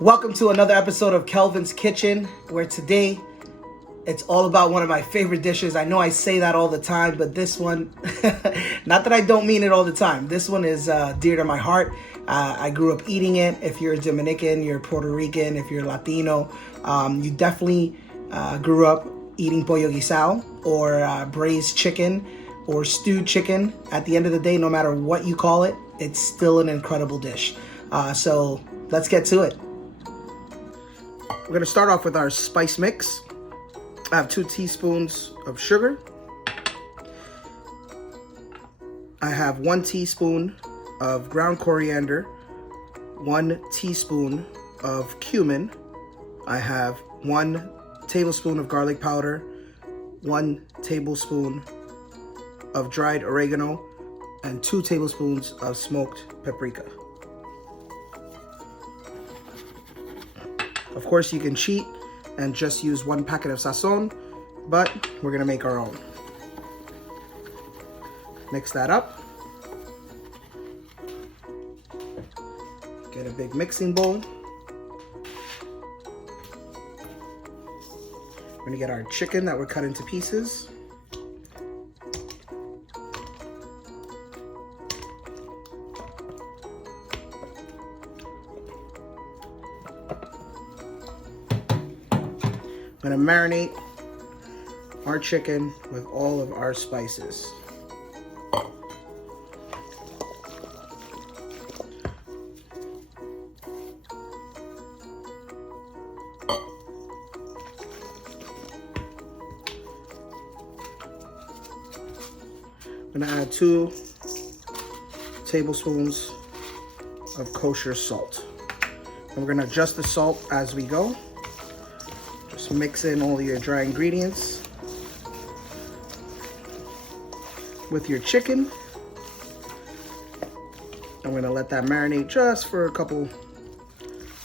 Welcome to another episode of Kelvin's Kitchen, where today it's all about one of my favorite dishes. I know I say that all the time, but this one, not that I don't mean it all the time, this one is dear to my heart. I grew up eating it. If you're Dominican, you're Puerto Rican, if you're Latino, you definitely grew up eating Pollo Guisado or braised chicken or stewed chicken. At the end of the day, no matter what you call it, it's still an incredible dish. So let's get to it. We're going to start off with our spice mix. I have 2 teaspoons of sugar. I have 1 teaspoon of ground coriander, 1 teaspoon of cumin. I have 1 tablespoon of garlic powder, 1 tablespoon of dried oregano, and 2 tablespoons of smoked paprika. Of course, you can cheat and just use 1 packet of sazon, but we're gonna make our own. Mix that up. Get a big mixing bowl. We're gonna get our chicken that we're cut into pieces. I'm gonna marinate our chicken with all of our spices. I'm gonna add 2 tablespoons of kosher salt. And we're gonna adjust the salt as we go. Just mix in all your dry ingredients with your chicken. I'm gonna let that marinate just for a couple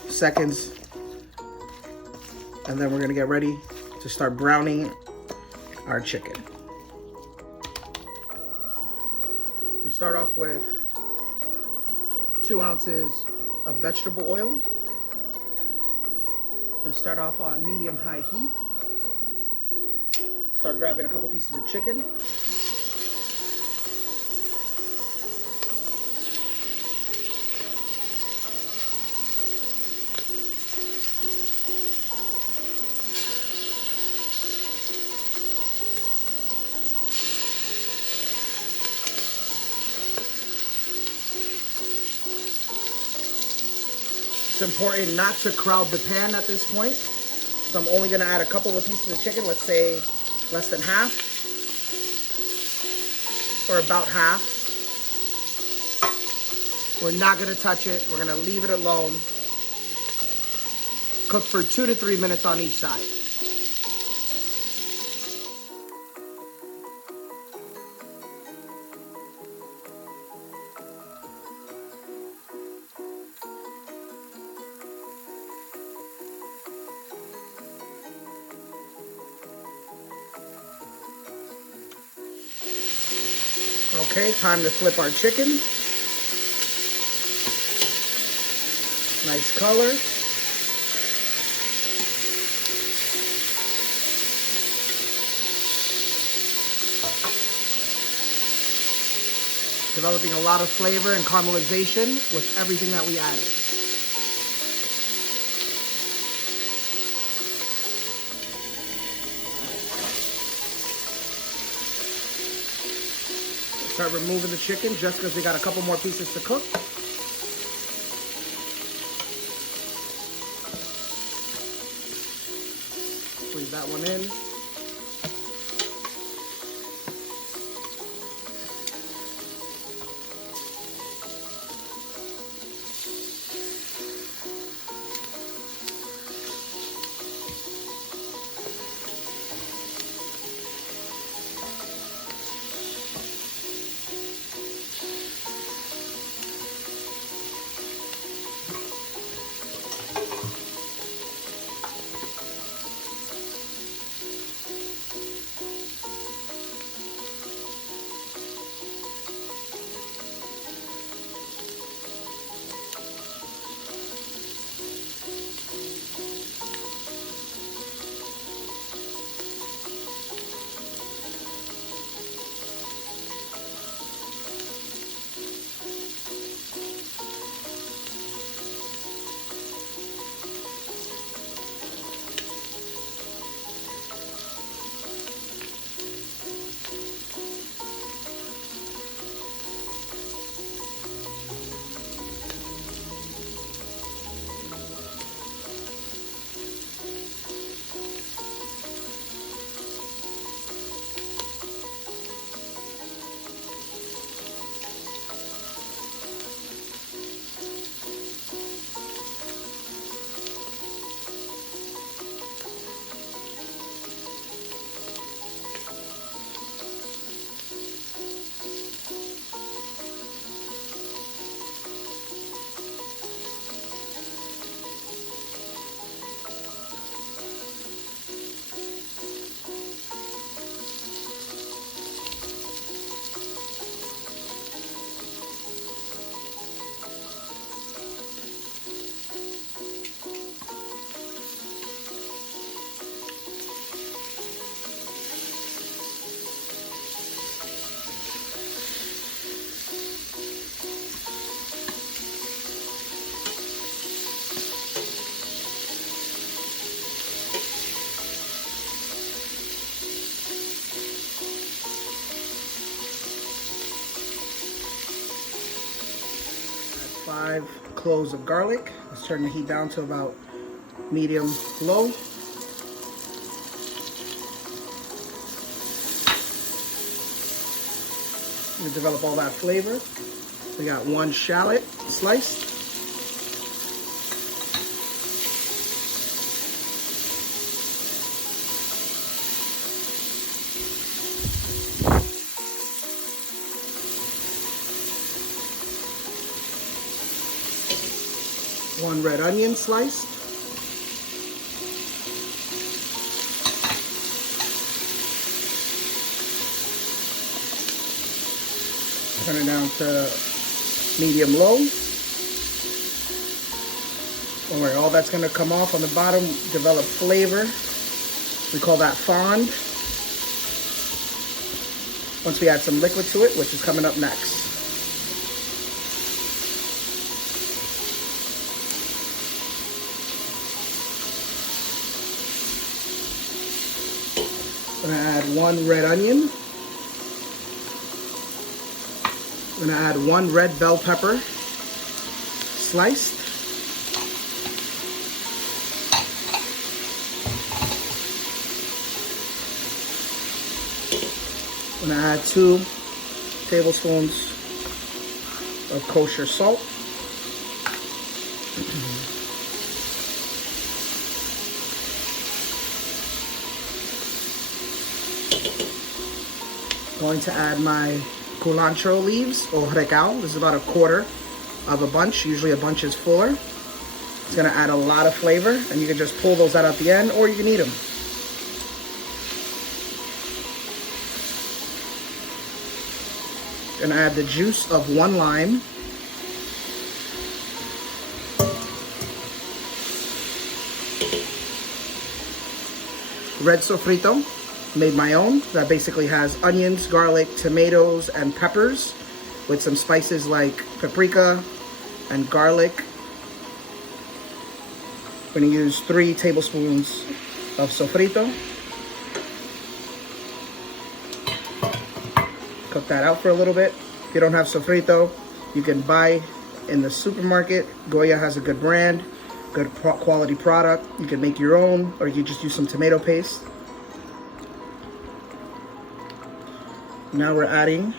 seconds. And then we're gonna get ready to start browning our chicken. We'll start off with 2 ounces of vegetable oil. We're gonna start off on medium-high heat. Start grabbing a couple pieces of chicken. It's important not to crowd the pan at this point. So I'm only gonna add a couple of pieces of chicken, let's say less than half, or about half. We're not gonna touch it, we're gonna leave it alone. Cook for 2 to 3 minutes on each side. Okay, time to flip our chicken. Nice color. Developing a lot of flavor and caramelization with everything that we added. Start removing the chicken just because we got a couple more pieces to cook. Leave that one in. 5 cloves of garlic. Let's turn the heat down to about medium low. We develop all that flavor. We got 1 shallot sliced. One red onion sliced. Turn it down to medium low. Don't worry, all that's gonna come off on the bottom, develop flavor. We call that fond. Once we add some liquid to it, which is coming up next. I'm gonna add 1 red onion. I'm gonna add 1 red bell pepper, sliced. I'm gonna add 2 tablespoons of kosher salt. Going to add my culantro leaves, or oregano. This is about 1/4 of a bunch. Usually a bunch is fuller. It's gonna add a lot of flavor, and you can just pull those out at the end, or you can eat them. Gonna add the juice of 1 lime. Red sofrito. Made my own. That basically has onions, garlic, tomatoes, and peppers with some spices like paprika and garlic. I'm going to use 3 tablespoons of sofrito. Cook that out for a little bit. If you don't have sofrito, you can buy in the supermarket. Goya has a good brand, good quality product. You can make your own, or you just use some tomato paste. Now we're adding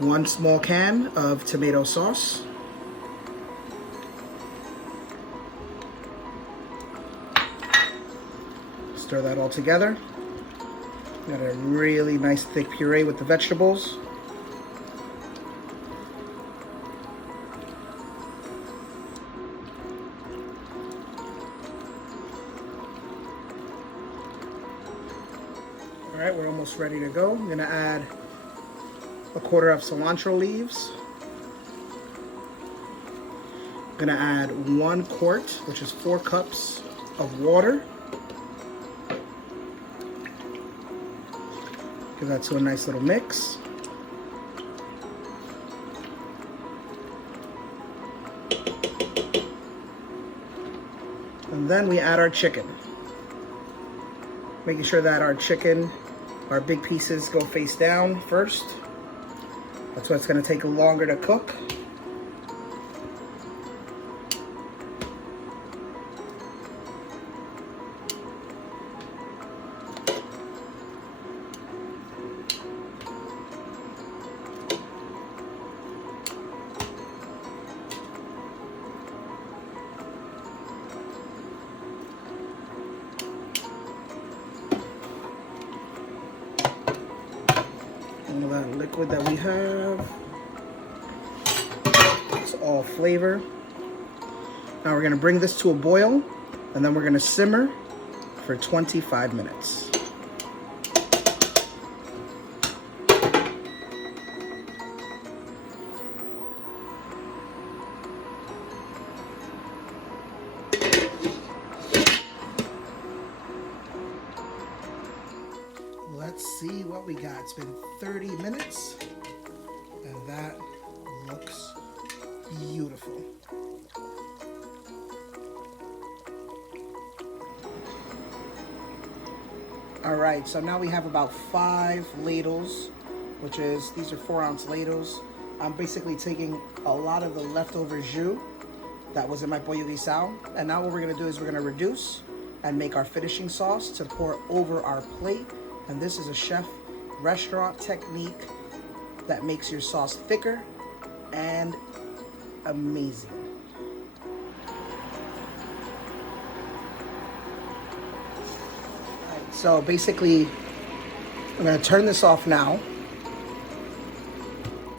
1 small can of tomato sauce. Stir that all together. Got a really nice thick puree with the vegetables. All right, we're almost ready to go. I'm gonna add 1/4 of cilantro leaves. I'm gonna add 1 quart, which is 4 cups of water. Give that to a nice little mix. And then we add our chicken. Making sure that our big pieces go face down first. That's why it's going to take longer to cook. All that liquid that we have, it's all flavor. Now we're going to bring this to a boil, and then we're going to simmer for 25 minutes. Let's see what we got. It's been 30 minutes, and that looks beautiful. All right, so now we have about 5 ladles, which is, these are 4-ounce ladles. I'm basically taking a lot of the leftover jus that was in my Pollo Guisado. And now what we're gonna do is we're gonna reduce and make our finishing sauce to pour over our plate. And this is a chef restaurant technique that makes your sauce thicker and amazing. Right, so basically, I'm gonna turn this off now.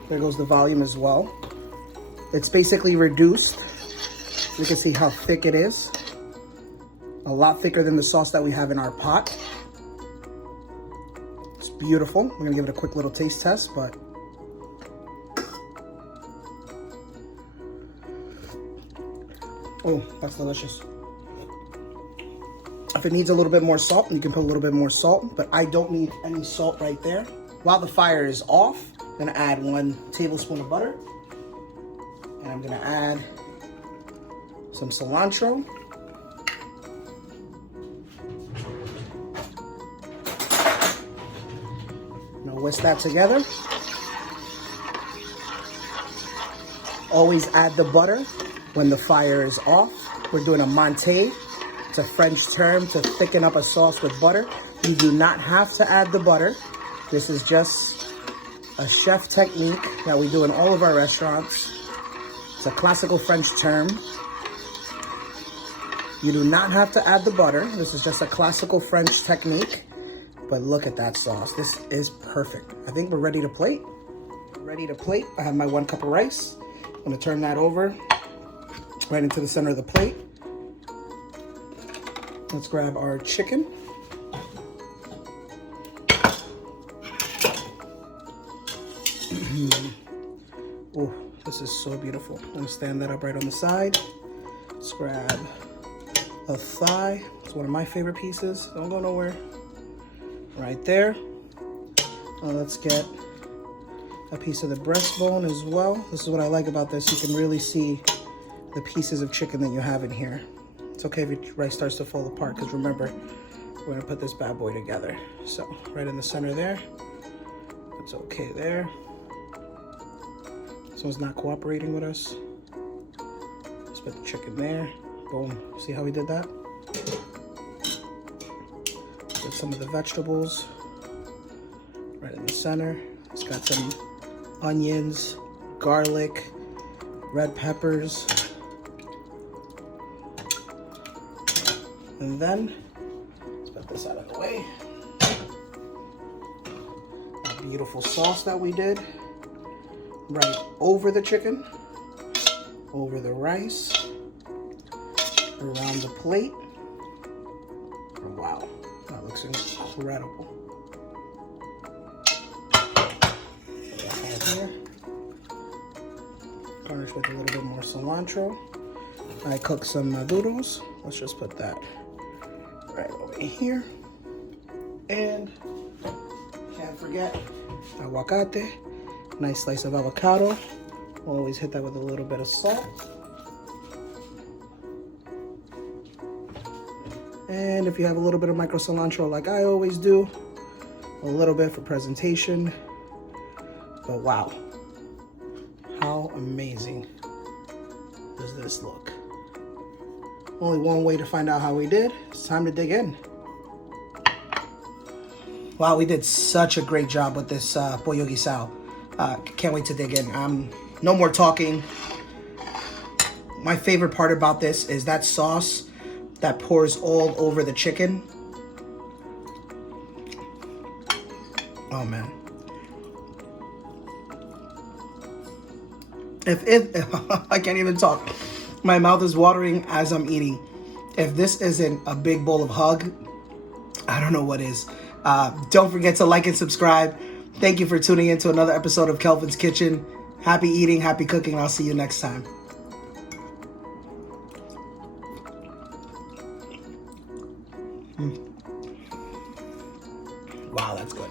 There goes the volume as well. It's basically reduced. You can see how thick it is. A lot thicker than the sauce that we have in our pot. It's beautiful. We're gonna give it a quick little taste test, but oh, that's delicious. If it needs a little bit more salt, you can put a little bit more salt, but I don't need any salt right there. While the fire is off, I'm gonna add 1 tablespoon of butter. And I'm gonna add some cilantro. Now whisk that together. Always add the butter when the fire is off. We're doing a monté. It's a French term to thicken up a sauce with butter. You do not have to add the butter. This is just a chef technique that we do in all of our restaurants. It's a classical French term. You do not have to add the butter. This is just a classical French technique. But look at that sauce. This is perfect. I think we're ready to plate. Ready to plate. I have my 1 cup of rice. I'm gonna turn that over right into the center of the plate. Let's grab our chicken. Oh, this is so beautiful. I'm gonna stand that up right on the side. Let's grab a thigh. It's one of my favorite pieces. Don't go nowhere. Right there. Let's get a piece of the breastbone as well. This is what I like about this. You can really see the pieces of chicken that you have in here. It's okay if your rice starts to fall apart, because remember, we're gonna put this bad boy together. So right in the center there. That's okay there. This one's not cooperating with us. Let's put the chicken there. Boom. See how we did that? Get some of the vegetables right in the center. It's got some onions, garlic, red peppers. And then, let's put this out of the way. That beautiful sauce that we did. Right over the chicken, over the rice, around the plate. Oh, wow, that looks incredible. Put that here. Garnish with a little bit more cilantro. I cooked some maduros. Let's just put that right over here. And can't forget aguacate. Nice slice of avocado. Always hit that with a little bit of salt. And if you have a little bit of micro cilantro like I always do, a little bit for presentation. But wow, how amazing does this look? Only one way to find out how we did. It's time to dig in. Wow, we did such a great job with this Pollo Guisado. Can't wait to dig in. No more talking. My favorite part about this is that sauce that pours all over the chicken. Oh man. If I can't even talk. My mouth is watering as I'm eating. If this isn't a big bowl of hug, I don't know what is. Don't forget to like and subscribe. Thank you for tuning in to another episode of Kelvin's Kitchen. Happy eating, happy cooking. I'll see you next time. Wow, that's good.